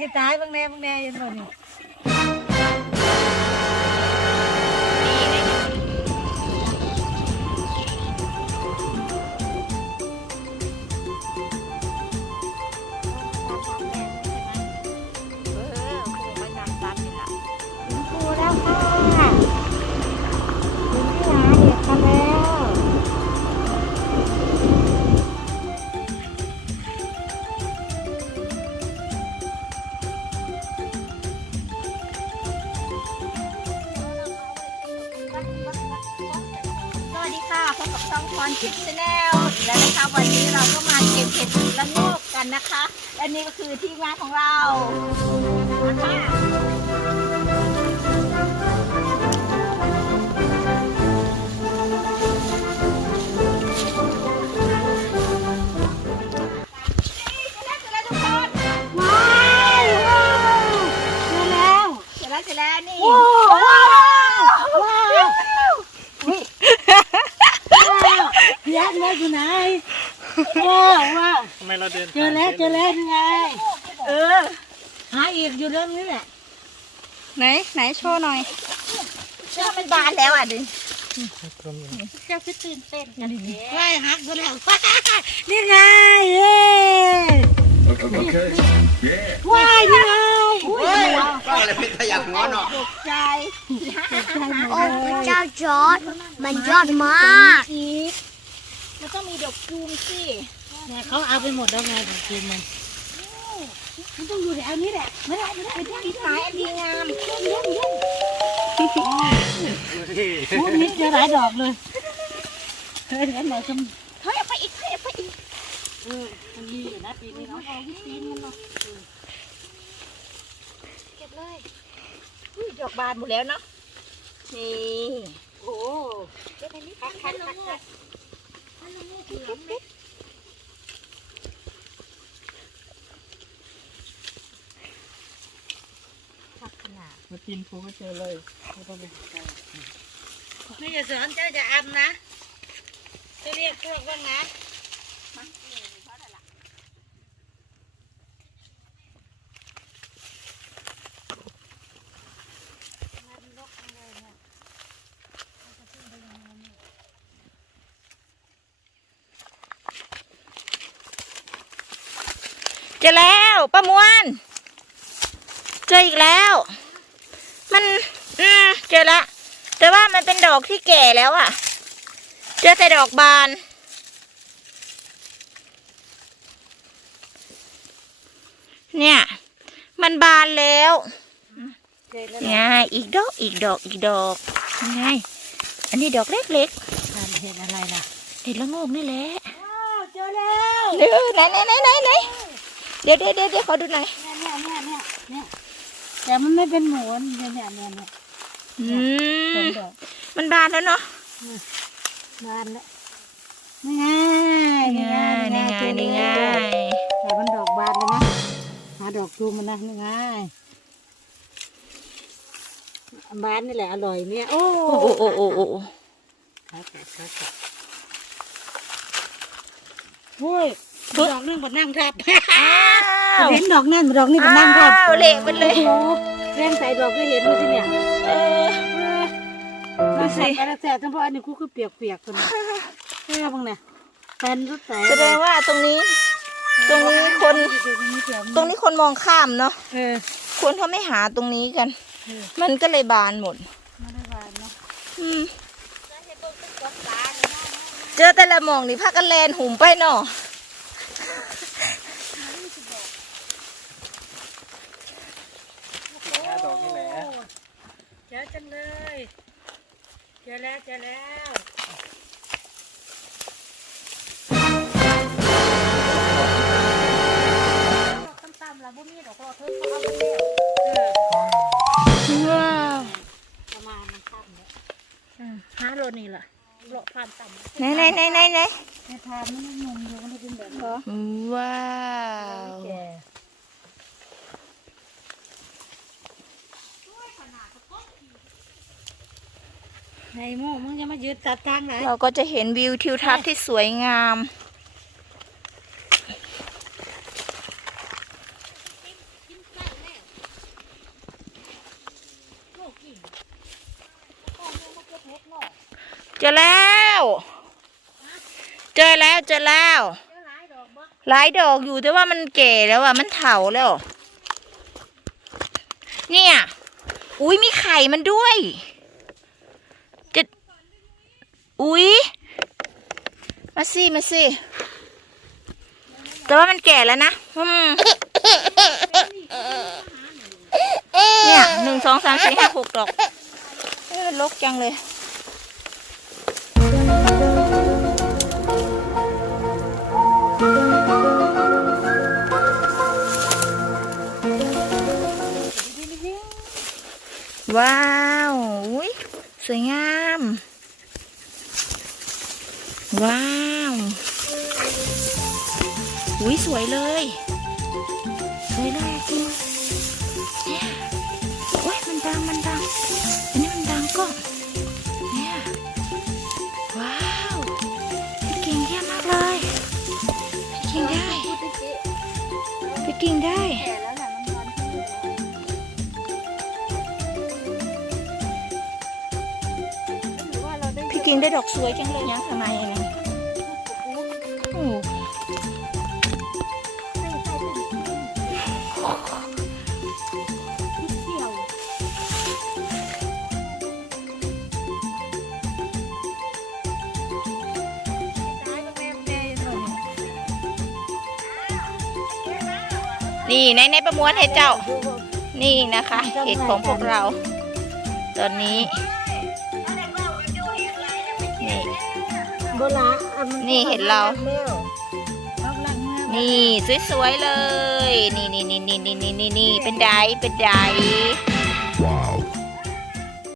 สิตายบางแน่บางแน่เห็นบ่นี่ พบกับช่องพรชิปชาแนลและนะคะวันนี้เราก็มาเก็บเห็ดละโงกกันนะคะ และนี่ก็คือทีมงานของเรานะคะ ว้าวว้าวทำไมเราเดินเจอแล้วเจอแล้วนี่ไง เออ หาอีกอยู่เรื่องนี้แหละ ไหนไหนโชว์หน่อยเชื่อมันบานแล้วอะดิเจ้าคือตื่นเต้นกันดิว้ายหักซะแล้วว้ายนี่ไงเย้ Okay. Yeah. ว้ายนี่ไงก็อะไรเป็นขยับหัวเนาะตกใจโอ้พระเจ้าจอร์ดมันยอดมากอีก มันต้องมีดอกจูมสิเนี่ยเขาเอาไปหมดแล้วไงของกินมันมันต้องอยู่แถวนี้แหละไม่ได้ไม่ได้ไม่ได้ที่ขายอันดีงามพวกนี้เจอหลายดอกเลยเฮ้ยอันไหนจะเฮ้ยเอาไปอีกเฮ้ยเอาไปอีกเออมันมีอยู่นะปีนี้เนาะเอาวิธีมันเนาะเก็บเลยอุ้ยดอกบานหมดแล้วเนาะนี่โอ้เก็บอันนี้คัดคัดคัดคัด คัดขนาดมากินฟูก็เจอเลยไม่ต้องไปหาไกลไม่จะสอนเจ้าจะอำนะจะเรียกพวกบ้างนะ จอแล้วป้ามวนเจออีกแล้ว มันอืมเจอละแต่ว่ามันเป็นดอกที่แก่แล้วอะ่ะ เจอแต่ดอกบาน เนี่ย มันบานแล้วไงอีกดอกอีกดอกอีกดอกไงอันนี้ดอกเล็กทำเห็นอะไรล่ะๆเห็ดละโงกนี่แหละอ้าวเจอแล้วเดี๋ยวไหนไหนไหนไหนไหน เดี๋ยวเดี๋ยวเดี๋ยวเดี๋ยวขอดูหน่อยเนี่ยเนี่ยเนี่ยเนี่ยเนี่ยแต่มันไม่เป็นหมูนเนี่ยเนี่ยเนี่ยเนี่ยอืสอมงดอกมันบานแล้วเนาะ บานแล้วนี่ไงนี่ไงนี่ไงเจอนี่ไงแล้วแต่มันดอกบานเลยนะหาดอกจูมมันนะนี่ไงบานนี่แหละอร่อยเนี่ยโอ้โอ้โอ้โอ้โอ้โอ้ขาแกะขาแกะโอ้ยดอกนึงบนนั่งทับ อ้าวเห็นดอกนั่นดอกนี่บนนั่งทับอ้าวเละไปเลยโอ้โหแรงใส่ดอกก็เห็นดูสิเนี่ยเออดูสิกระแสทั้งเพราะอันนี้กูคือเปียกเปียกๆคนน่ะเฮ้ยบ้างเนี่ยแฟนรถใส่แสดงว่าตรงนี้ ตรงนี้คน ตรงนี้คนมองข้ามเนาะเออคนเขาไม่หาตรงนี้กันเออมันก็เลยบานหมดไม่ได้บานเนาะอืมเจอแต่ละหมองนี่พักกันแลนหุ่มไปเนาะ ห้าดอกนี่แหละ เจอจังเลยเจ อแล้วเจอแล้วตามๆแล้วบ่มีดอกรอเธอเขาเอาไปแล้วว้าวประมาณมันข้ามเนี่ยห้าโลนี่ล่ะเลาะผ่านต่ำไหนไหนไหนไหนไหนในทานมันไม่งงอยู่มันเป็นแบบนี้ว้าว แก่ ในโมมึงจะมายืดตัดทางไหนเราก็จะเห็นวิวทิวทัศน์ที่สวยงาม เจอแล้ว เจอแล้วเจอแล้วหลายดอกอยู่แต่ว่ามันเก่แล้วอะมันเถาแล้ว เนี่ย อุ้ยมีไข่มันด้วย อุ้ยมาสิ มาสิ แต่ว่ามันแก่แล้วนะอืมเนี่ยหนึ่งสองสามสี่ห้าหกดอกมันลกจังเลยว้าวอุ๊ยสวยงาม ว้าวอุ้ยสวยเลย สวยเลยจริงเนี่ยโอ้ยมันดังมันดัง อันนี้มันดังก็เนี่ยว้าวพี่กิ่งเยี่ยมมากเลยพี่กิ่งได้พี่กิ่งได้พี่กิ่งได้ดอกสวยจังเลยยังทำไมเนี่ย นี่ในในประมวลให้เจ้า นี่นะคะ เห็ดของพวกเรา ตอนนี้ นี่นี่เห็ดเรา นี่สวยๆเลย นี่นี่นี่นี่นี่นี่นี่เป็นไดเป็นได